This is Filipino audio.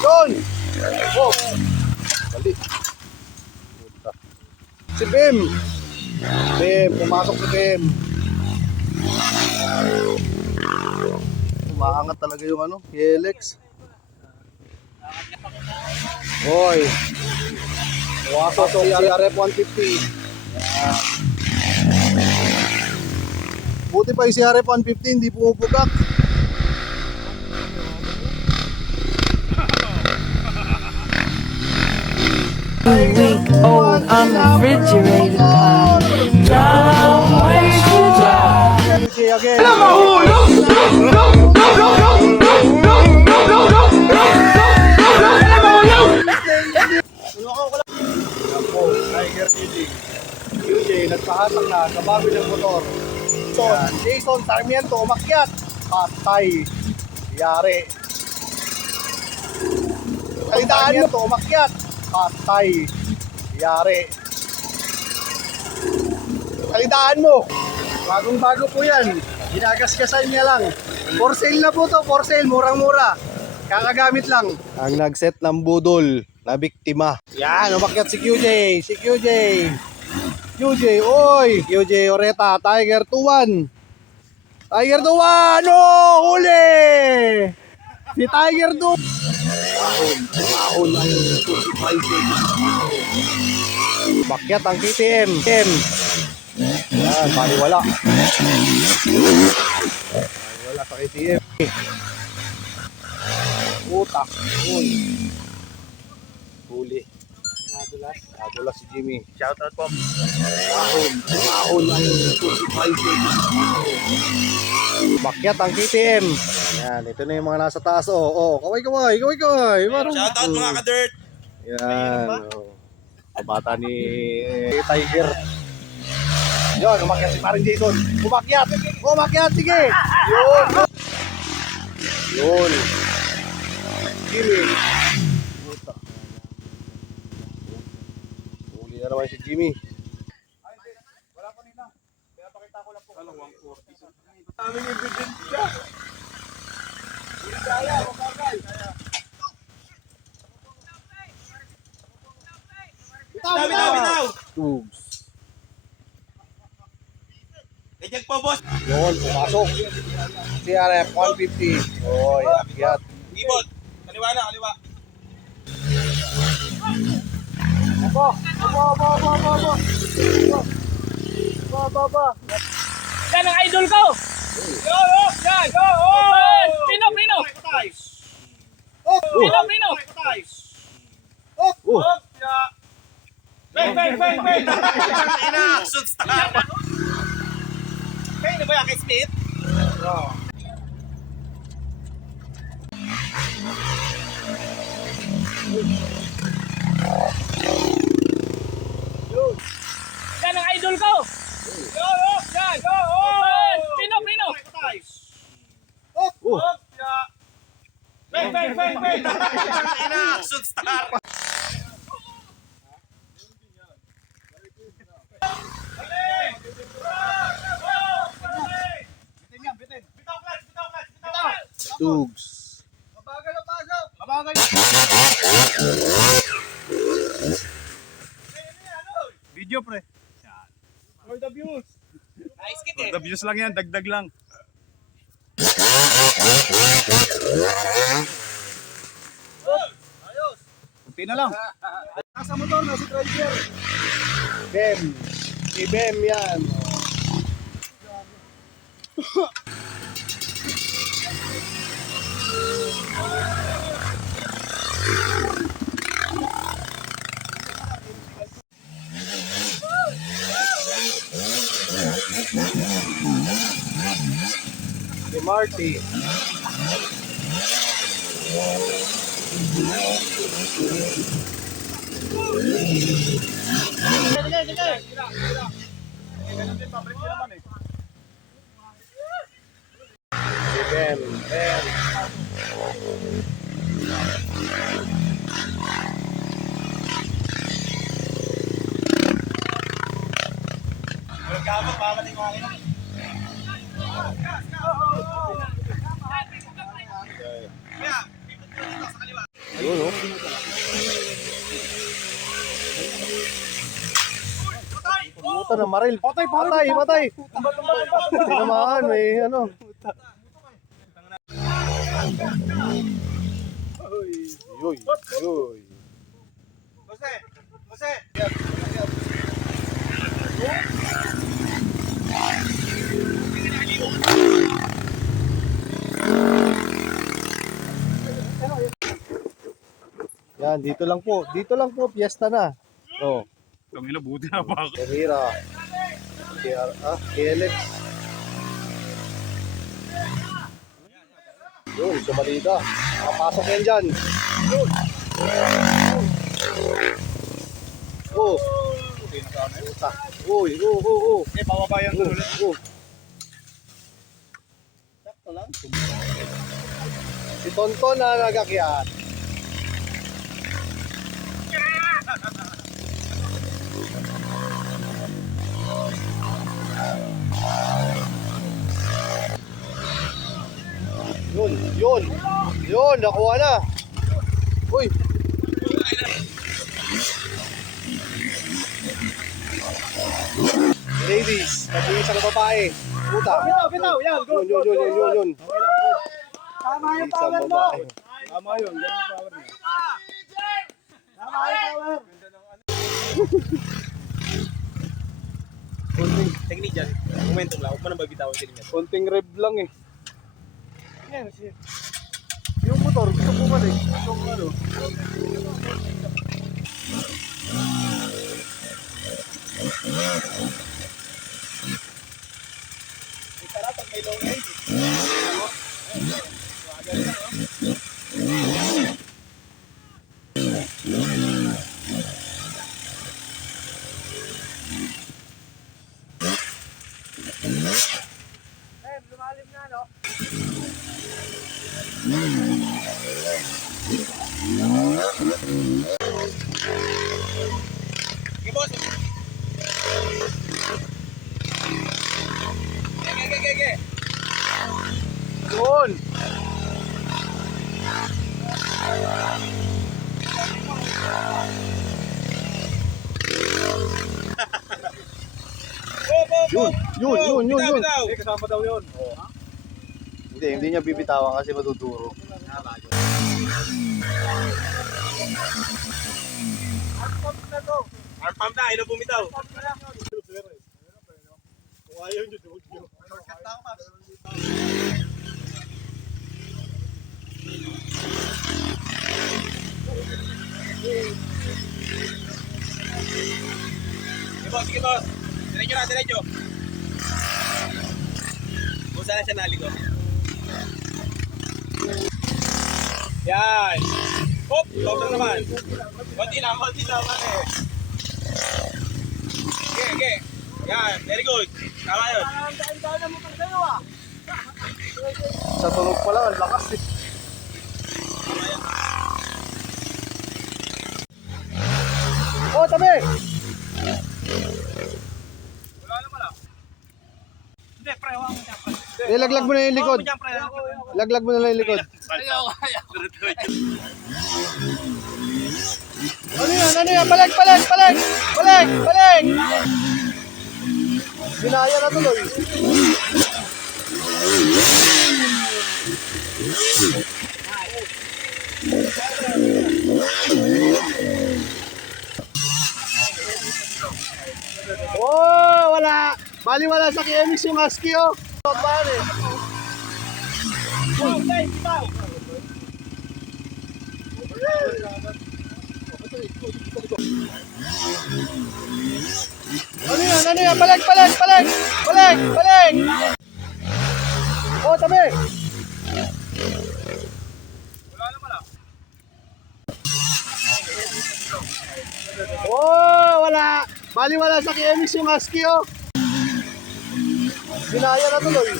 Yun! Oh! Bali. Puta. Si Bim! Bim, pumasok si Bim. Umaangat talaga yung ano, Helix. Hoy! Pumasok si RF 150. Buti pa yung CRF 150 hindi pumupugak. Old unrefrigerated pie. Down way to die. QJ again. Ako, Tiger QJ. QJ, nagpahatak na sa bago ng motor. Jason Sarmiento, umakyat. Patay. Yari. Sarmiento, umakyat. Patay. Yari. Salidaan mo. Bagong-bago po yan. Ginagasgasan niya lang. For sale na po to. For sale. Murang-mura. Kakagamit lang. Ang nagset ng budol na biktima. Yan. Umakyat si QJ. Si QJ. QJ. Oy. QJ Oreta. Tiger 2-1. Tiger 2-1. Oh! Huli! Si Tiger 2. Mahon ang 25. Bakyat ang KTM. Yan, paniwala. Paniwala sa KTM. Utak. Huli. Nadulas si Jimmy. Shoutout po. Mahon ang 25. Bakyat ang KTM. Yan, ito na yung mga nasa taas. Kaway. Shoutout mga ka-dirt. Yan. Kabata ni Tiger. Yun, umakyat si paring Jason. Umakyat, sige. Yun. Jimmy. Uli na naman si Jimmy. Wala ko nina. Kaya pakita ko lang po. Alam, 140. Aming ebidensya. Kaya. Bitaw. Tugs. Ejek po, boss. Yun, pumasok. CRF 150. Oy, akyat. Ibot. Kaliwa. Baba. Yan ang idol ko! Yo! Pino! Bang! Ina, suits na. Kayo na ba yan kay Smith? Yan ang idol ko! Pino! Bang! Ina, suits na. Tugs. Mabagal. Video pre. For the views. Nice kit eh. The views lang yan, dagdag lang. Kunti na lang. Nasa motor na si driver. Bem. Si Bem yan. Si Marty. Si Bem. Magkabot, babalik ko akin. Yun, na maril. Patay, patay. Tinamaan, may ano. Yoy. Jose! Yan, dito lang po. Piyesta na. Oh, Tangina, buti na pa ako. Herrera. KLX. Yun, sumalida. Nakapasok yan dyan. Oh. Puta. Uy. Eh, bababa yan ulit. Sakto lang. Si Tonton na nagakyat. Yun, nakuha na. Uy. Ladies, nag-iisa na babae. Puta. Bitaw! Yan! Yun. Tama yung Isang power mo! babae. Tama yun, yan yung power niya. Tama yung power! Technique dyan, momentum lang, huwag mo nang babitawan sila niya. Konting rev lang eh. Yung motor, gusto ko balik. Gusto ko ano. Okay, boss. Okay. Yun. Yun. Bitaw. Eh, kasama daw yun. Hindi niya bibitawan kasi matuturo. Arm pump na, ayaw bumitaw. Sige boss. Diretso. Kung saan siya naligo. Yan. Hop, sobrang naman. Konti lang eh. Okay. Yan, very good. Tama yun. Sa tunog pa lang, ang lakas eh. Oh, tabi! Hindi, pre, hawa mo dyan, pre. Laglag mo na yung likod. Hawa mo dyan, pre. Laglag mo na lang yung likod. Ano yan? Balik! Binaya na tuloy. Oh, wala. Bali wala sa KMX yung husky oh. Pare. Ano yan? Balik! Oh, tabi! Oh, wala! Bali wala sa KMX yung husky oh. Binaya na tuloy.